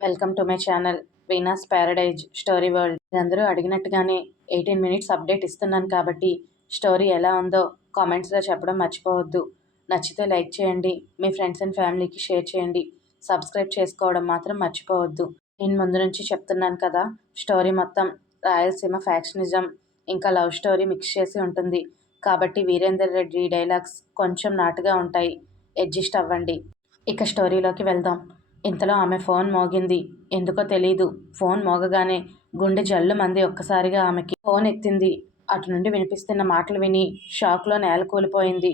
Welcome to my channel Veena's paradise story world. మీరందరూ అడిగినట్టుగానే eighteen minutes update ఇస్తున్నాను కాబట్టి స్టోరీ ఎలా ఉందో కామెంట్స్లో చెప్పడం మర్చిపోవద్దు. నచ్చితే లైక్ చేయండి మీ ఫ్రెండ్స్ అండ్ ఫ్యామిలీకి షేర్ చేయండి. సబ్స్క్రైబ్ చేసుకోవడం మాత్రం మర్చిపోవద్దు. నేను ముందు నుంచి చెప్తున్నాను కదా స్టోరీ మొత్తం రాయలసీమ ఫ్యాక్షనిజం ఇంకా లవ్ స్టోరీ మిక్స్ చేసి ఉంటుంది. కాబట్టి వీరేందర్ రెడ్డి డైలాగ్స్ కొంచెం నాటుగా ఉంటాయి. అడ్జస్ట్ అవ్వండి. ఇక స్టోరీలోకి వెళ్దాం. ఇంతలో ఆమె ఫోన్ మోగింది. ఎందుకో తెలీదు. ఫోన్ మోగగానే గుండె జల్లు మంది ఒక్కసారిగా ఆమెకి ఫోన్ ఎత్తింది. అటు నుండి వినిపిస్తున్న మాటలు విని షాక్లో నేల కూలిపోయింది.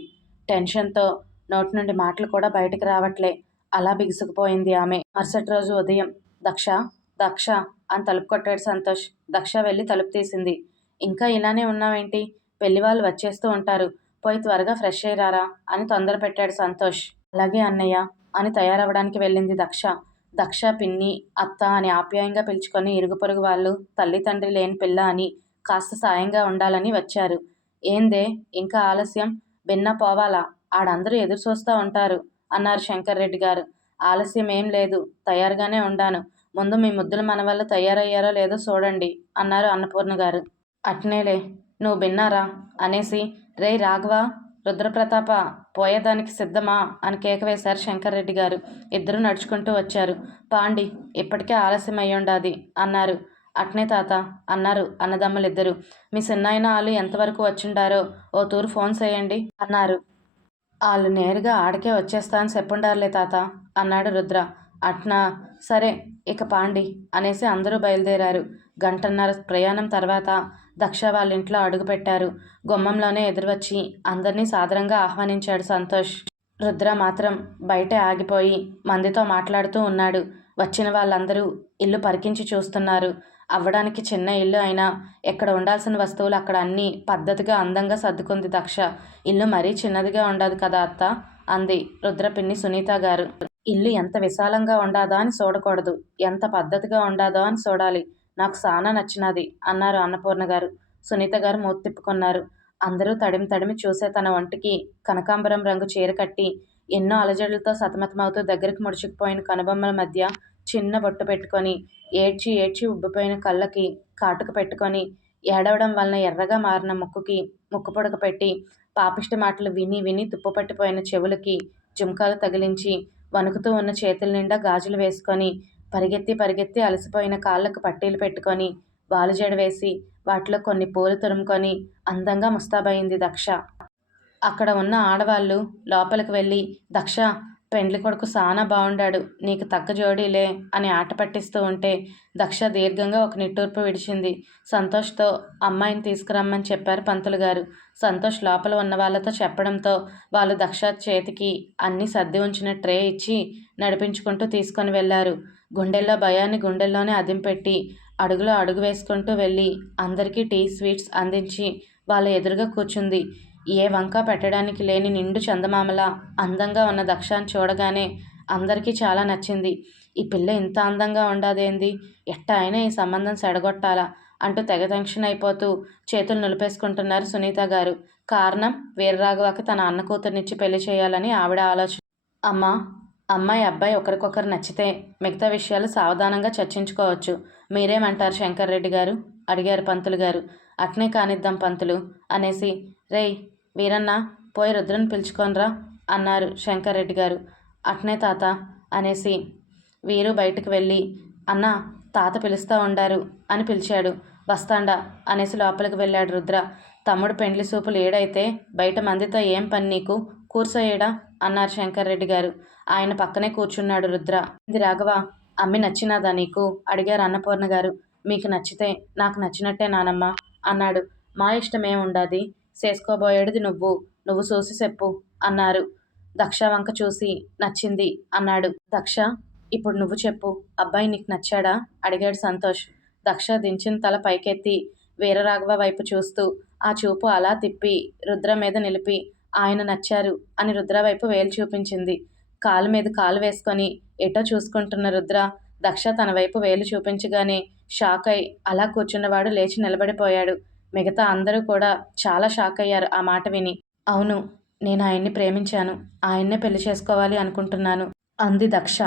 టెన్షన్తో నోటి నుండి మాటలు కూడా బయటకు రావట్లే. అలా బిగుసుకుపోయింది ఆమె. మరుసటి రోజు ఉదయం దక్ష దక్ష అని తలుపు కొట్టాడు సంతోష్. దక్ష వెళ్ళి తలుపు తీసింది. ఇంకా ఇలానే ఉన్నావేంటి? పెళ్ళి వాళ్ళు వచ్చేస్తూ ఉంటారు. పోయి త్వరగా ఫ్రెష్ అయ్యారా అని తొందర పెట్టాడు సంతోష్. అలాగే అన్నయ్య. అని తయారవడానికి వెళ్ళింది దక్ష. దక్ష పిన్ని అత్త అని ఆప్యాయంగా పిలుచుకొని ఇరుగు పొరుగు వాళ్ళు తల్లి తండ్రి లేని పిల్ల అని కాస్త సాయంగా ఉండాలని వచ్చారు. ఏందే? ఇంకా ఆలస్యం? భిన్న పోవాలా? ఆడందరూ ఎదురు చూస్తూ ఉంటారు అన్నారు శంకర్ రెడ్డి గారు. ఆలస్యం ఏం లేదు. తయారుగానే ఉండాను. ముందు మీ ముద్దులు మన వల్ల తయారయ్యారో లేదో చూడండి అన్నారు అన్నపూర్ణ గారు. అట్నేలే. నువ్వు బిన్నారా అనేసి రే రాఘవా! రుద్రప్రతాప పోయేదానికి సిద్ధమా అని కేక వేశారు శంకర్రెడ్డి గారు. ఇద్దరు నడుచుకుంటూ వచ్చారు. పాండి ఇప్పటికే ఆలస్యం అయ్యుండాది అన్నారు. అట్నే తాత అన్నారు అన్నదమ్ములిద్దరు. మీ సిన్నాయన వాళ్ళు ఎంతవరకు వచ్చిండారో ఓ తూరు ఫోన్ చేయండి అన్నారు. వాళ్ళు నేరుగా ఆడకే వచ్చేస్తా అని చెప్పుండారులే తాత అన్నాడు రుద్ర. అట్నా? సరే ఇక పాండి అనేసి అందరూ బయలుదేరారు. గంటన్నర ప్రయాణం తర్వాత దక్ష వాళ్ళ ఇంట్లో అడుగుపెట్టారు. గుమ్మంలోనే ఎదురువచ్చి అందరినీ సాదరంగా ఆహ్వానించాడు సంతోష్. రుద్ర మాత్రం బయటే ఆగిపోయి మందితో మాట్లాడుతూ ఉన్నాడు. వచ్చిన వాళ్ళందరూ ఇల్లు పరికించి చూస్తున్నారు. అవ్వడానికి చిన్న ఇల్లు అయినా ఎక్కడ ఉండాల్సిన వస్తువులు అక్కడ అన్నీ పద్ధతిగా అందంగా సర్దుకుంది దక్ష. ఇల్లు మరీ చిన్నదిగా ఉండదు కదా అత్త? అంది రుద్రపిన్ని సునీత గారు. ఇల్లు ఎంత విశాలంగా ఉండాదా అని చూడకూడదు. ఎంత పద్ధతిగా ఉండాదో అని చూడాలి. నాకు సానా నచ్చినది అన్నారు అన్నపూర్ణ గారు. సునీత గారు మూతి తిప్పుకున్నారు. అందరూ తడిమి తడిమి చూసే తన వంటికి కనకాంబరం రంగు చీర కట్టి ఎన్నో అలజడులతో సతమతమవుతూ దగ్గరికి ముడుచుకుపోయిన కనుబొమ్మల మధ్య చిన్న బొట్టు పెట్టుకొని ఏడ్చి ఏడ్చి ఉబ్బిపోయిన కళ్ళకి కాటుక పెట్టుకొని ఏడవడం వలన ఎర్రగా మారిన ముక్కుకి ముక్కు పొడక పెట్టి పాపిష్టి మాటలు విని విని తుప్పుపట్టిపోయిన చెవులకి జుంకాలు తగిలించి వణుకుతూ ఉన్న చేతుల నిండా గాజులు వేసుకొని పరిగెత్తి పరిగెత్తి అలసిపోయిన కాళ్ళకు పట్టీలు పెట్టుకొని బాలుజడ వేసి వాటిలో కొన్ని పూలు తురుముకొని అందంగా ముస్తాబయింది దక్ష. అక్కడ ఉన్న ఆడవాళ్ళు లోపలికి వెళ్ళి దక్ష పెండ్లి కొడుకు సానా బాగుండాడు నీకు తగ్గ జోడీలే అని ఆట పట్టిస్తూ ఉంటే దక్ష దీర్ఘంగా ఒక నిట్టూర్పు విడిచింది. సంతోష్తో అమ్మాయిని తీసుకురమ్మని చెప్పారు పంతులు గారు. సంతోష్ లోపల ఉన్న వాళ్ళతో చెప్పడంతో వాళ్ళు దక్ష చేతికి అన్ని సర్ది ఉంచిన ట్రే ఇచ్చి నడిపించుకుంటూ తీసుకొని వెళ్ళారు. గుండెల్లో భయాన్ని గుండెల్లోనే అదింపెట్టి అడుగులో అడుగు వేసుకుంటూ వెళ్ళి అందరికీ టీ స్వీట్స్ అందించి వాళ్ళ ఎదురుగా కూర్చుంది. ఏ వంక పెట్టడానికి లేని నిండు చందమామలా అందంగా ఉన్న దక్షాన్ని చూడగానే అందరికీ చాలా నచ్చింది. ఈ పిల్ల ఇంత అందంగా ఉండదేంది? ఎట్ట అయినా ఈ సంబంధం సెడగొట్టాలా? అంటూ తెగ టెన్షన్ అయిపోతూ చేతులు నిలిపేసుకుంటున్నారు సునీత గారు. కారణం వీరరాఘవకి తన అన్న కూతురునిచ్చి పెళ్ళి చేయాలని ఆవిడ ఆలోచన. అమ్మా అమ్మాయి అబ్బాయి ఒకరికొకరు నచ్చితే మిగతా విషయాలు సావధానంగా చర్చించుకోవచ్చు. మీరేమంటారు శంకర్ రెడ్డి గారు? అడిగారు పంతులు గారు. అట్నే కానిద్దాం పంతులు అనేసి రేయ్ వీరన్న పోయి రుద్రని పిలుచుకోనరా అన్నారు శంకర్ రెడ్డి గారు. అట్నే తాత అనేసి వీరు బయటకు వెళ్ళి అన్న తాత పిలుస్తూ ఉండారు అని పిలిచాడు. వస్తాండా అనేసి లోపలికి వెళ్ళాడు రుద్ర. తమ్ముడు పెండ్లి సూపులు ఏడైతే బయట మందితో ఏం పని నీకు? కూర్చోయేడా అన్నారు శంకర్ రెడ్డి గారు. ఆయన పక్కనే కూర్చున్నాడు రుద్ర. ఇది రాఘవ? అమ్మి నచ్చినదా నీకు? అడిగారు అన్నపూర్ణ గారు. మీకు నచ్చితే నాకు నచ్చినట్టే నానమ్మ అన్నాడు. మా ఇష్టమే ఉండాది చేసుకోబోయేది నువ్వు. నువ్వు చూసి చెప్పు అన్నారు. దక్ష వంక చూసి నచ్చింది అన్నాడు. దక్ష ఇప్పుడు నువ్వు చెప్పు. అబ్బాయి నీకు నచ్చాడా? అడిగాడు సంతోష్. దక్ష దించిన తల పైకెత్తి వీరరాఘవ వైపు చూస్తూ ఆ చూపు అలా తిప్పి రుద్ర మీద నిలిపి ఆయన నచ్చారు అని రుద్ర వైపు వేలు చూపించింది. కాలు మీద కాలు వేసుకొని ఎటో చూసుకుంటున్న రుద్ర దక్ష తన వైపు వేలు చూపించగానే షాక్ అయి అలా కూర్చున్నవాడు లేచి నిలబడిపోయాడు. మిగతా అందరూ కూడా చాలా షాక్ అయ్యారు ఆ మాట విని. అవును నేను ఆయన్ని ప్రేమించాను. ఆయన్నే పెళ్ళి చేసుకోవాలి అనుకుంటున్నాను అంది దక్ష.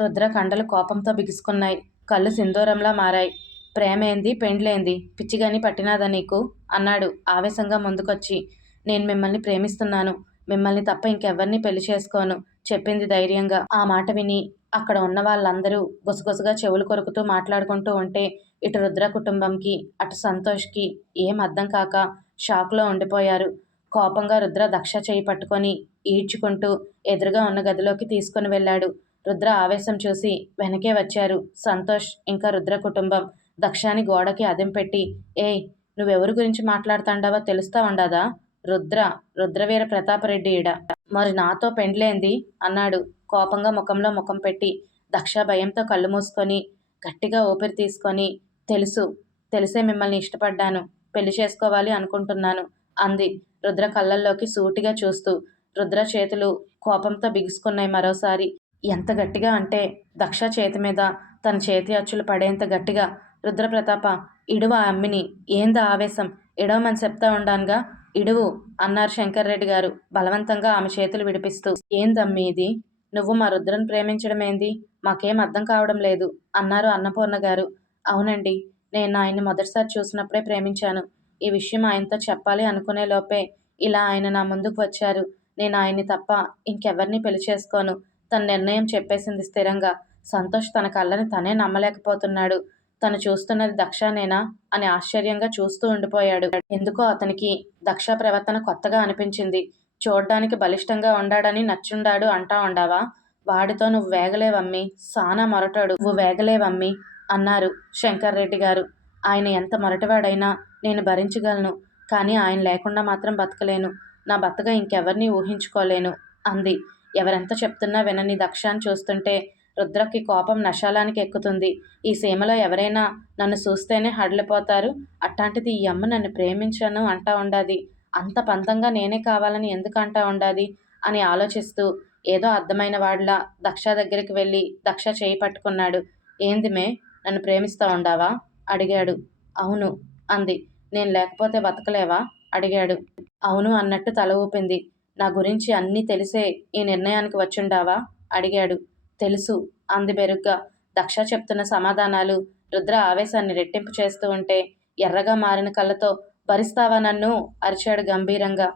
రుద్ర కండలు కోపంతో బిగుసుకున్నాయి. కళ్ళు సింధూరంలా మారాయి. ప్రేమేంది పెండ్లేంది? పిచ్చిగాని పట్టినాదా నీకు? అన్నాడు. ఆవేశంగా ముందుకొచ్చి. నేను మిమ్మల్ని ప్రేమిస్తున్నాను. మిమ్మల్ని తప్ప ఇంకెవ్వరిని పెళ్ళి చేసుకోను చెప్పింది ధైర్యంగా. ఆ మాట విని అక్కడ ఉన్న వాళ్ళందరూ గుసగుసగా చెవులు కొరుకుతూ మాట్లాడుకుంటూ ఉంటే ఇటు రుద్ర కుటుంబంకి అటు సంతోష్కి ఏం అర్థం కాక షాక్లో ఉండిపోయారు. కోపంగా రుద్ర దక్ష చేయి పట్టుకొని ఈడ్చుకుంటూ ఎదురుగా ఉన్న గదిలోకి తీసుకుని వెళ్ళాడు. రుద్ర ఆవేశం చూసి వెనకే వచ్చారు. సంతోష్ ఇంకా రుద్ర కుటుంబం దక్షాని గోడకి అదెం పెట్టి ఏయ్ నువ్వెవరి గురించి మాట్లాడుతాండావా తెలుస్తా ఉండదా రుద్ర రుద్రవీర ప్రతాపరెడ్డి ఈడ. మరి నాతో పెండ్లేంది? అన్నాడు కోపంగా ముఖంలో ముఖం పెట్టి దక్ష భయంతో కళ్ళు మూసుకొని గట్టిగా ఊపిరి తీసుకొని తెలుసు తెలిసే మిమ్మల్ని ఇష్టపడ్డాను పెళ్ళి చేసుకోవాలి అనుకుంటున్నాను అంది. రుద్ర కళ్ళల్లోకి సూటిగా చూస్తూ రుద్ర చేతులు కోపంతో బిగుసుకున్నాయి మరోసారి. ఎంత గట్టిగా అంటే దక్ష చేతి మీద తన చేతి అచ్చులు పడేంత గట్టిగా రుద్రప్రతాప ఇడువ ఆ అమ్మిని ఏంది ఆవేశం? ఇడవమని చెప్తా ఉండానుగా? ఇడువు అన్నారు శంకర్రెడ్డి గారు బలవంతంగా ఆమె చేతులు విడిపిస్తూ. ఏందమ్మి ఇది? నువ్వు మా రుద్రను ప్రేమించడం ఏంది మాకేం అర్థం కావడం లేదు అన్నారు అన్నపూర్ణ గారు. అవునండి నేను ఆయన్ని మొదటిసారి చూసినప్పుడే ప్రేమించాను. ఈ విషయం ఆయనతో చెప్పాలి అనుకునే లోపే ఇలా ఆయన నా ముందుకు వచ్చారు. నేను ఆయన్ని తప్ప ఇంకెవరిని పెళ్ళి చేసుకోను. తన నిర్ణయం చెప్పేసింది స్థిరంగా. సంతోష్ తన కళ్ళని తనే నమ్మలేకపోతున్నాడు. తను చూస్తున్నది దక్షనేనా అని ఆశ్చర్యంగా చూస్తూ ఉండిపోయాడు. ఎందుకో అతనికి దక్ష ప్రవర్తన కొత్తగా అనిపించింది. చూడ్డానికి బలిష్టంగా ఉండాడని నచ్చుండాడు అంటా ఉండావా? వాడితో నువ్వు వేగలేవమ్మి సానా మొరటాడు. నువ్వు వేగలేవమ్మి అన్నారు శంకర్ రెడ్డి గారు. ఆయన ఎంత మొరటివాడైనా నేను భరించగలను కానీ ఆయన లేకుండా మాత్రం బతకలేను. నా బతక ఇంకెవరిని ఊహించుకోలేను అంది. ఎవరెంత చెప్తున్నా వినని దక్షాన్ని చూస్తుంటే రుద్రకి కోపం నశాలానికి ఎక్కుతుంది. ఈ సీమలో ఎవరైనా నన్ను చూస్తేనే హడలిపోతారు. అట్లాంటిది ఈ అమ్మ నన్ను ప్రేమించను అంటా ఉండాది. అంత పంతంగా నేనే కావాలని ఎందుకు అంటా ఉండాది? అని ఆలోచిస్తూ ఏదో అర్థమైన వాడిలా దక్ష దగ్గరికి వెళ్ళి దక్ష చేయి పట్టుకున్నాడు. ఏంది మే నన్ను ప్రేమిస్తూ ఉండావా? అడిగాడు. అవును అంది. నేను లేకపోతే బతకలేవా? అడిగాడు. అవును అన్నట్టు తల ఊపింది. నా గురించి అన్నీ తెలిసే ఈ నిర్ణయానికి వచ్చుండావా? అడిగాడు. తెలుసు. అంది బెరుగ్గా. దక్ష చెప్తున్న సమాధానాలు రుద్ర ఆవేశాన్ని రెట్టింపు చేస్తూ ఉంటే ఎర్రగా మారిన కళ్ళతో భరిస్తావా నన్ను? అరిచాడు గంభీరంగా.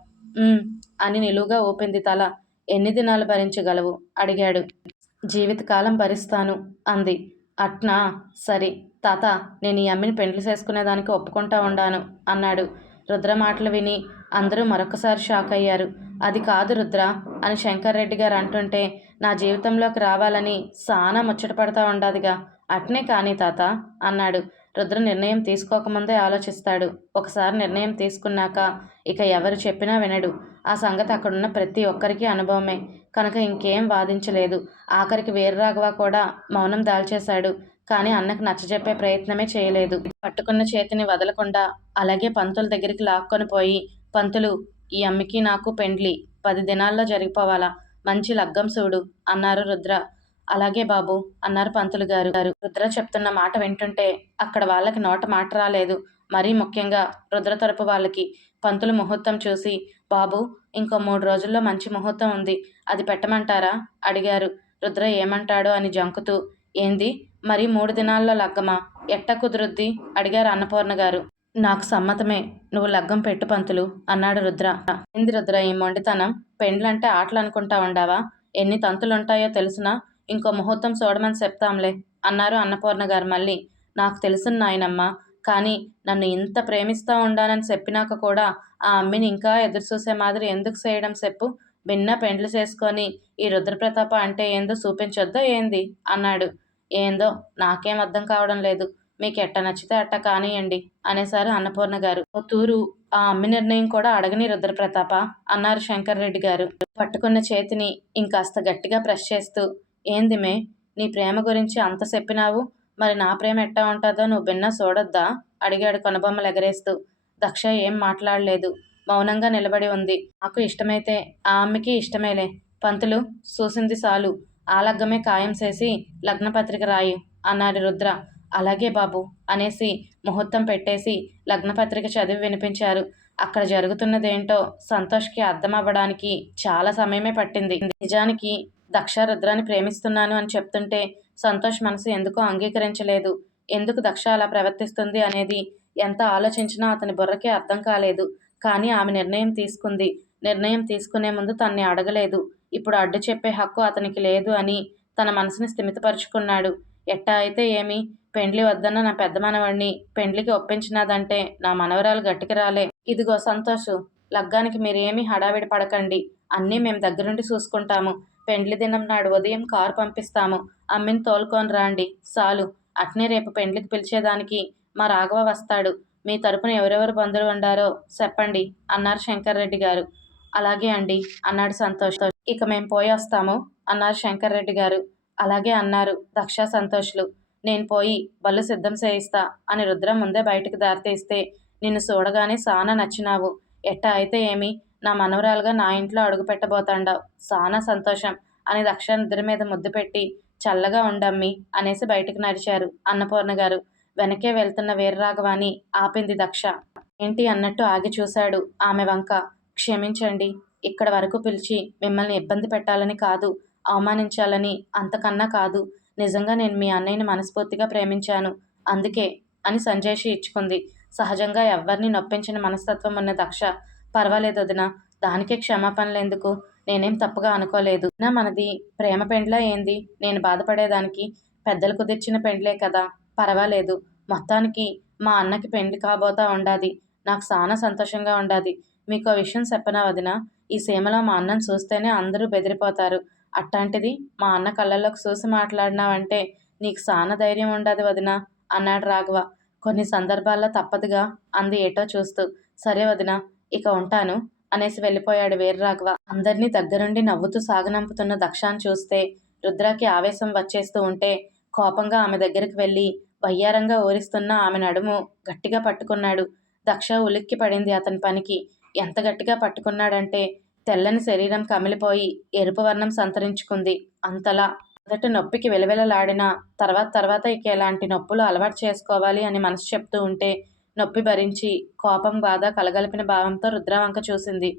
అని నిలువుగా ఊపింది తల. ఎన్ని దినాలు భరించగలవు? అడిగాడు. జీవితకాలం భరిస్తాను అంది. అట్నా? సరి. తాత నేను ఈ అమ్మిని పెండ్లి చేసుకునేదానికి ఒప్పుకుంటా ఉండాను అన్నాడు. రుద్ర మాటలు విని అందరూ మరొకసారి షాక్ అయ్యారు. అది కాదు రుద్ర అని శంకర్ రెడ్డి గారు అంటుంటే నా జీవితంలోకి రావాలని సానా ముచ్చట పడతా ఉండాదిగా. అట్నే కానీ తాత అన్నాడు. రుద్ర నిర్ణయం తీసుకోకముందే ఆలోచిస్తాడు. ఒకసారి నిర్ణయం తీసుకున్నాక ఇక ఎవరు చెప్పినా వినడు. ఆ సంగతి అక్కడున్న ప్రతి ఒక్కరికి అనుభవమే. కనుక ఇంకేం వాదించలేదు. ఆఖరికి వీరరాఘవ కూడా మౌనం దాల్చేశాడు. కానీ అన్నకు నచ్చజెప్పే ప్రయత్నమే చేయలేదు. పట్టుకున్న చేతిని వదలకుండా అలాగే పంతుల దగ్గరికి లాక్కొని పోయి పంతులు ఈ అమ్మికి నాకు పెండ్లి. పది దినాల్లో జరిగిపోవాలా. మంచి లగ్గం చూడు అన్నారు రుద్ర. అలాగే బాబు అన్నారు పంతులు గారు గారు. రుద్ర చెప్తున్న మాట వింటుంటే అక్కడ వాళ్ళకి నోట మాట రాలేదు. మరీ ముఖ్యంగా రుద్ర తరపు వాళ్ళకి. పంతులు ముహూర్తం చూసి బాబు ఇంకో మూడు రోజుల్లో మంచి ముహూర్తం ఉంది. అది పెట్టమంటారా? అడిగారు. రుద్ర ఏమంటాడో అని జంకుతూ ఏంది? మరి మూడు దినాల్లో లగ్గమా? ఎట్ట కుదురుద్ది? అడిగారు అన్నపూర్ణ గారు. నాకు సమ్మతమే. నువ్వు లగ్గం పెట్టు పంతులు అన్నాడు రుద్ర. ఏంది రుద్ర ఈ మొండితనం? పెండ్లంటే ఆటలు అనుకుంటా ఉండావా ఎన్ని తంతులుంటాయో తెలుసునా? ఇంకో ముహూర్తం చూడమని చెప్తాంలే అన్నారు అన్నపూర్ణ గారు మళ్ళీ. నాకు తెలుసు నాయనమ్మ కానీ నన్ను ఇంత ప్రేమిస్తూ ఉండానని చెప్పినాక కూడా ఆ అమ్మిని ఇంకా ఎదురు చూసే మాదిరి ఎందుకు చేయడం చెప్పు? భిన్న పెండ్లు చేసుకొని ఈ రుద్రప్రతాప అంటే ఏందో చూపించొద్దో ఏంది? అన్నాడు. ఏందో నాకేం అర్థం కావడం లేదు. మీకు ఎట్ట నచ్చితే అట్ట కానియండి అనేసారు అన్నపూర్ణ గారు. ఓ తూరు ఆ అమ్మి నిర్ణయం కూడా అడగని రుద్రప్రతాప అన్నారు శంకర్ రెడ్డి గారు. పట్టుకున్న చేతిని ఇంకాస్త గట్టిగా ప్రెస్ చేస్తూ ఏంది మే నీ ప్రేమ గురించి అంత చెప్పినావు? మరి నా ప్రేమ ఎట్టా ఉంటుందో నువ్వు భిన్న చూడొద్దా? అడిగాడు కొనబొమ్మలు ఎగరేస్తూ. దక్ష ఏం మాట్లాడలేదు. మౌనంగా నిలబడి ఉంది. నాకు ఇష్టమైతే ఆ అమ్మకి ఇష్టమేలే. పంతులు చూసింది చాలు. ఆ లగ్గమే ఖాయం చేసి లగ్నపత్రిక రాయి అన్నాడు రుద్ర. అలాగే బాబు అనేసి ముహూర్తం పెట్టేసి లగ్నపత్రిక చదివి వినిపించారు. అక్కడ జరుగుతున్నదేంటో సంతోష్కి అర్థం అవ్వడానికి చాలా సమయమే పట్టింది. నిజానికి దక్ష ప్రేమిస్తున్నాను అని చెప్తుంటే సంతోష్ మనసు ఎందుకో అంగీకరించలేదు. ఎందుకు దక్ష అలా ప్రవర్తిస్తుంది అనేది ఎంత ఆలోచించినా అతని బుర్రకి అర్థం కాలేదు. కానీ ఆమె నిర్ణయం తీసుకుంది. నిర్ణయం తీసుకునే ముందు తన్ని అడగలేదు. ఇప్పుడు అడ్డు చెప్పే హక్కు అతనికి లేదు అని తన మనసుని స్థిమితపరుచుకున్నాడు. ఎట్టా అయితే ఏమి? పెండ్లి వద్దన్న నా పెద్ద మనవాడిని పెండ్లికి ఒప్పించినదంటే నా మనవరాలు గట్టికి రాలే. ఇదిగో సంతోషు లగ్గానికి మీరేమీ హడావిడి పడకండి. అన్నీ మేము దగ్గరుండి చూసుకుంటాము. పెండ్లి దినం నాడు ఉదయం కారు పంపిస్తాము. అమ్మిని తోలుకొని రాండి. చాలు అట్నే రేపు పెండ్లికి పిలిచేదానికి మా రాఘవ వస్తాడు. మీ తరపున ఎవరెవరు బంధువులు ఉండారో చెప్పండి అన్నారు శంకర్ రెడ్డి గారు. అలాగే అండి అన్నాడు సంతోష్. ఇక మేము పోయి వస్తాము అన్నారు శంకర్ రెడ్డి గారు. అలాగే అన్నారు. దక్ష సంతోష్లు. నేను పోయి బళ్ళు సిద్ధం చేయిస్తా అని రుద్ర ముందే బయటకు దారితీస్తే నిన్ను చూడగానే సానా నచ్చినావు. ఎట్టా అయితే ఏమి? నా మనవరాలుగా నా ఇంట్లో అడుగు పెట్టబోతాండావు. సానా సంతోషం అని దక్ష నిద్ర మీద ముద్దు పెట్టి చల్లగా ఉండమ్మి అనేసి బయటకు నడిచారు అన్నపూర్ణ గారు. వెనకే వెళ్తున్న వీరరాఘవాని ఆపింది దక్ష. ఏంటి అన్నట్టు ఆగి చూశాడు ఆమె వంక. క్షమించండి. ఇక్కడ వరకు పిలిచి మిమ్మల్ని ఇబ్బంది పెట్టాలని కాదు. అవమానించాలని అంతకన్నా కాదు. నిజంగా నేను మీ అన్నయ్యని మనస్ఫూర్తిగా ప్రేమించాను. అందుకే అని సంజయ్షి ఇచ్చుకుంది. సహజంగా ఎవరిని నొప్పించిన మనస్తత్వం ఉన్న దక్ష పర్వాలేదు వదిన దానికే క్షమాపణలు ఎందుకు? నేనేం తప్పుగా అనుకోలేదు. నా మనది ప్రేమ పెండ్లా ఏంది? నేను బాధపడేదానికి పెద్దలు కుదిర్చిన పెండ్లే కదా. పర్వాలేదు. మొత్తానికి మా అన్నకి పెండ్లి కాబోతా ఉండాది. నాకు చాలా సంతోషంగా ఉండాది. మీకు ఆ విషయం చెప్పనా వదిన? ఈ సీమలో మా అన్నను చూస్తేనే అందరూ బెదిరిపోతారు. అట్లాంటిది మా అన్న కళ్ళల్లోకి చూసి మాట్లాడినావంటే నీకు సాన ధైర్యం ఉండదు వదిన అన్నాడు రాఘవ. కొన్ని సందర్భాల్లో తప్పదుగా అంది ఏటో చూస్తూ. సరే వదిన ఇక ఉంటాను అనేసి వెళ్ళిపోయాడు వీరరాఘవ అందరినీ దగ్గరుండి నవ్వుతూ సాగనంపుతున్న దక్షాన్ని చూస్తే రుద్రకి ఆవేశం వచ్చేస్తూ ఉంటే కోపంగా ఆమె దగ్గరికి వెళ్ళి వయ్యారంగా ఓరిస్తున్న ఆమె నడుము గట్టిగా పట్టుకున్నాడు. దక్ష ఉలిక్కి పడింది అతని పనికి. ఎంత గట్టిగా పట్టుకున్నాడంటే తెల్లని శరీరం కమిలిపోయి ఎరుపు వర్ణం సంతరించుకుంది. అంతలా మొదట నొప్పికి వెలవెలలాడినా తర్వాత తర్వాత ఇక ఎలాంటి నొప్పులు అలవాటు చేసుకోవాలి అని మనసు చెప్తూ ఉంటే నొప్పి భరించి కోపం బాధ కలగలిపిన భావంతో రుద్రవంక చూసింది.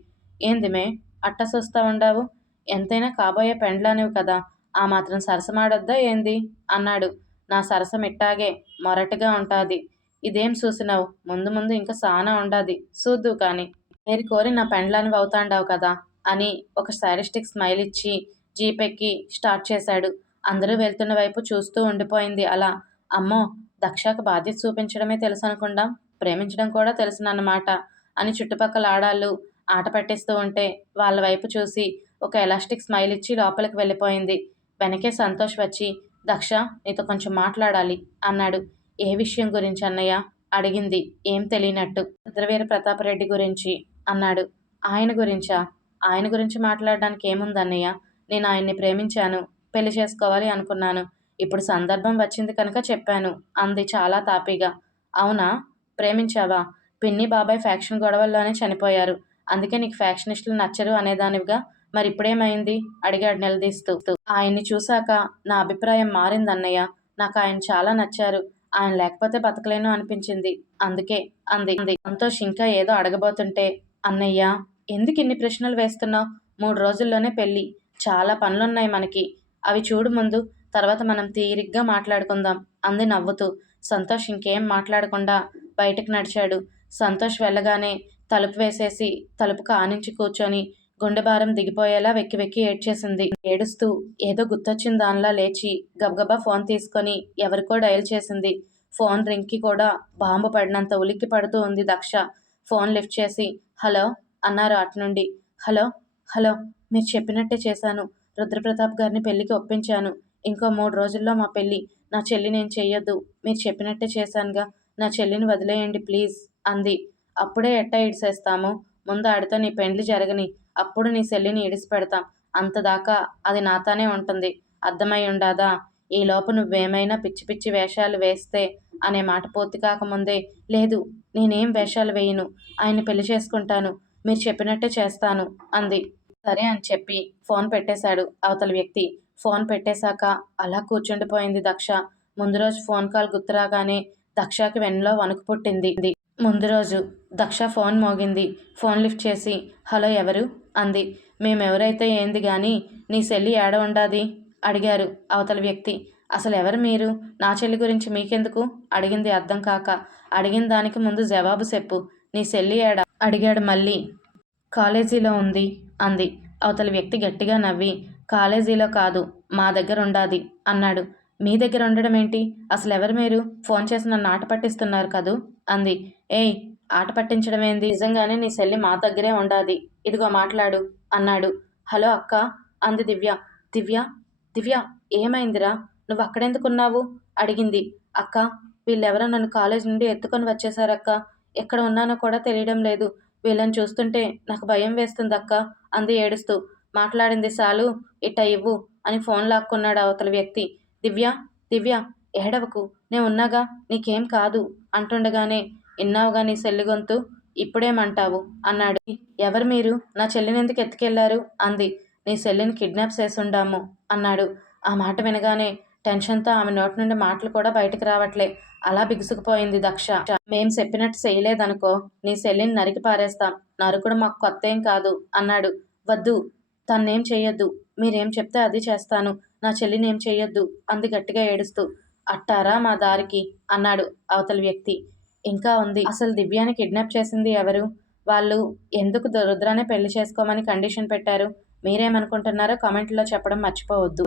ఏందిమే అట్ట చూస్తా ఉండావు? ఎంతైనా కాబోయే పెండ్లానివి కదా ఆ మాత్రం సరసమాడొద్దా ఏంది? అన్నాడు. నా సరసం ఇట్టాగే మొరటుగా ఉంటాది. ఇదేం చూసినావు? ముందు ముందు ఇంకా సానా ఉండాది. చూద్దు కానీ. మీరు కోరి నా పెండ్లాని అవుతాండావు కదా అని ఒక సారిస్టిక్ స్మైల్ ఇచ్చి జీపెక్కి స్టార్ట్ చేశాడు. అందరూ వెళ్తున్న వైపు చూస్తూ ఉండిపోయింది అలా. అమ్మో దక్షకు బాధ్యత చూపించడమే తెలుసు అనుకుందాం? ప్రేమించడం కూడా తెలుసునన్నమాట అని చుట్టుపక్కల ఆడాళ్ళు ఆట పట్టిస్తూ ఉంటే వాళ్ళ వైపు చూసి ఒక ఎలాస్టిక్ స్మైల్ ఇచ్చి లోపలికి వెళ్ళిపోయింది. వెనకే సంతోష్ వచ్చి దక్ష నీతో కొంచెం మాట్లాడాలి అన్నాడు. ఏ విషయం గురించి అన్నయ్య? అడిగింది. ఏం తెలియనట్టు. రుద్రవీర ప్రతాపరెడ్డి గురించి. అన్నాడు. ఆయన గురించా? ఆయన గురించి మాట్లాడడానికి ఏముంది అన్నయ్య? నేను ఆయన్ని ప్రేమించాను పెళ్ళి చేసుకోవాలి అనుకున్నాను. ఇప్పుడు సందర్భం వచ్చింది కనుక చెప్పాను అంది చాలా తాపీగా. అవునా? ప్రేమించావా? పిన్ని బాబాయ్ ఫ్యాక్షన్ గొడవల్లోనే చనిపోయారు. అందుకే నీకు ఫ్యాక్షనిస్టులు నచ్చరు అనేదానివిగా. మరి ఇప్పుడేమైంది? అడిగాడు నిలదీస్తూ. ఆయన్ని చూశాక నా అభిప్రాయం మారిందన్నయ్య నాకు ఆయన చాలా నచ్చారు. ఆయన లేకపోతే బతకలేను అనిపించింది. అందుకే అంది అంది. సంతోష్ ఇంకా ఏదో అడగబోతుంటే అన్నయ్య ఎందుకు ఇన్ని ప్రశ్నలు వేస్తున్నావు? మూడు రోజుల్లోనే పెళ్ళి. చాలా పనులున్నాయి మనకి. అవి చూడు ముందు. తర్వాత మనం తీరిగ్గా మాట్లాడుకుందాం అంది నవ్వుతూ. సంతోష్ ఇంకేం మాట్లాడకుండా బయటకు నడిచాడు. సంతోష్ వెళ్ళగానే తలుపు వేసేసి తలుపు కానించి కూర్చొని గుండె భారం దిగిపోయేలా వెక్కి వెక్కి ఏడ్చేసింది. ఏడుస్తూ ఏదో గుర్తొచ్చిన దానిలా లేచి గబగబా ఫోన్ తీసుకొని ఎవరికో డయల్ చేసింది. ఫోన్ రింగ్కి కూడా బాంబు పడినంత ఉలిక్కి పడుతూ ఉంది దక్ష. ఫోన్ లిఫ్ట్ చేసి హలో అన్నారు అటు నుండి. హలో హలో మీరు చెప్పినట్టే చేశాను. రుద్రప్రతాప్ గారిని పెళ్ళికి ఒప్పించాను. ఇంకో మూడు రోజుల్లో మా పెళ్ళి. నా చెల్లి నేను చెయ్యొద్దు. మీరు చెప్పినట్టే చేశానుగా. నా చెల్లిని వదిలేయండి ప్లీజ్ అంది. అప్పుడే ఎట్టా ఇడిసేస్తాము ముందు ఆడితో నీ పెండ్లి జరగని. అప్పుడు నీ చెల్లిని ఇడిసిపెడతాం అంతదాకా అది నాతోనే ఉంటుంది. అర్థమై ఉండాదా? ఈలోపు నువ్వేమైనా పిచ్చి పిచ్చి వేషాలు వేస్తే అనే మాట పూర్తి కాకముందే లేదు నేనేం వేషాలు వేయను ఆయన పెళ్ళి చేసుకుంటాను మీరు చెప్పినట్టే చేస్తాను అంది. సరే అని చెప్పి ఫోన్ పెట్టేశాడు అవతల వ్యక్తి. ఫోన్ పెట్టేశాక అలా కూర్చుండిపోయింది దక్ష. ముందు రోజు ఫోన్ కాల్ గుర్తురాగానే దక్షకి వెన్నులో వణుకు పుట్టింది. ముందు రోజు దక్ష ఫోన్ మోగింది. ఫోన్ లిఫ్ట్ చేసి హలో ఎవరు? అంది. మేమెవరైతే ఏంది గాని నీ సెల్లి ఏడ ఉండాది? అడిగారు అవతల వ్యక్తి. అసలు ఎవరు మీరు? నా చెల్లి గురించి మీకెందుకు? అడిగింది అర్థం కాక. అడిగిన దానికి ముందు జవాబు చెప్పు. నీ చెల్లి ఏడా? అడిగాడు మళ్ళీ. కాలేజీలో ఉంది అంది. అవతల వ్యక్తి గట్టిగా నవ్వి. కాలేజీలో కాదు. మా దగ్గర ఉండాది అన్నాడు. మీ దగ్గర ఉండడం ఏంటి? అసలు ఎవరు మీరు? ఫోన్ చేసి నన్ను ఆట పట్టిస్తున్నారు కదూ అంది. ఏయ్ ఆట పట్టించడం ఏంది? నిజంగానే నీ చెల్లి మా దగ్గరే ఉండాది. ఇదిగో మాట్లాడు అన్నాడు. హలో అక్క అంది దివ్య. దివ్య దివ్య ఏమైందిరా? నువ్వు అక్కడెందుకున్నావు అడిగింది. అక్క వీళ్ళెవరో నన్ను కాలేజ్ నుండి ఎత్తుకొని వచ్చేశారక్క ఎక్కడ ఉన్నానో కూడా తెలియడం లేదు. వీళ్ళని చూస్తుంటే నాకు భయం వేస్తుంది అక్క అంది ఏడుస్తూ. మాట్లాడింది సాలు ఇట్ట ఇవ్వు అని ఫోన్ లాక్కున్నాడు అవతల వ్యక్తి. దివ్య దివ్య ఏడవకు. నేను ఉన్నాగా నీకేం కాదు అంటుండగానే ఇన్నావుగా నీ చెల్లి గొంతు ఇప్పుడేమంటావు? అన్నాడు. ఎవరు మీరు? నా చెల్లిని ఎందుకు ఎత్తుకెళ్ళారు? అంది. నీ సెల్లిని కిడ్నాప్ చేసుండాము అన్నాడు. ఆ మాట వినగానే టెన్షన్తో ఆమె నోటి నుండి మాటలు కూడా బయటకు రావట్లే. అలా బిగుసుకుపోయింది దక్ష. మేం చెప్పినట్టు చేయలేదనుకో నీ చెల్లిని నరికి పారేస్తాం. నరుకుడు మాకు కొత్త ఏం కాదు అన్నాడు. వద్దు తన్నేం చేయొద్దు మీరేం చెప్తే అది చేస్తాను. నా చెల్లిని ఏం చేయొద్దు అంది గట్టిగా ఏడుస్తూ. అట్టారా మా దారికి? అన్నాడు అవతల వ్యక్తి. ఇంకా ఉంది. అసలు దివ్యాని కిడ్నాప్ చేసింది ఎవరు? వాళ్ళు ఎందుకు రుద్రానే పెళ్ళి చేసుకోమని కండిషన్ పెట్టారు? మీరేమనుకుంటున్నారో కామెంట్లో చెప్పడం మర్చిపోవద్దు.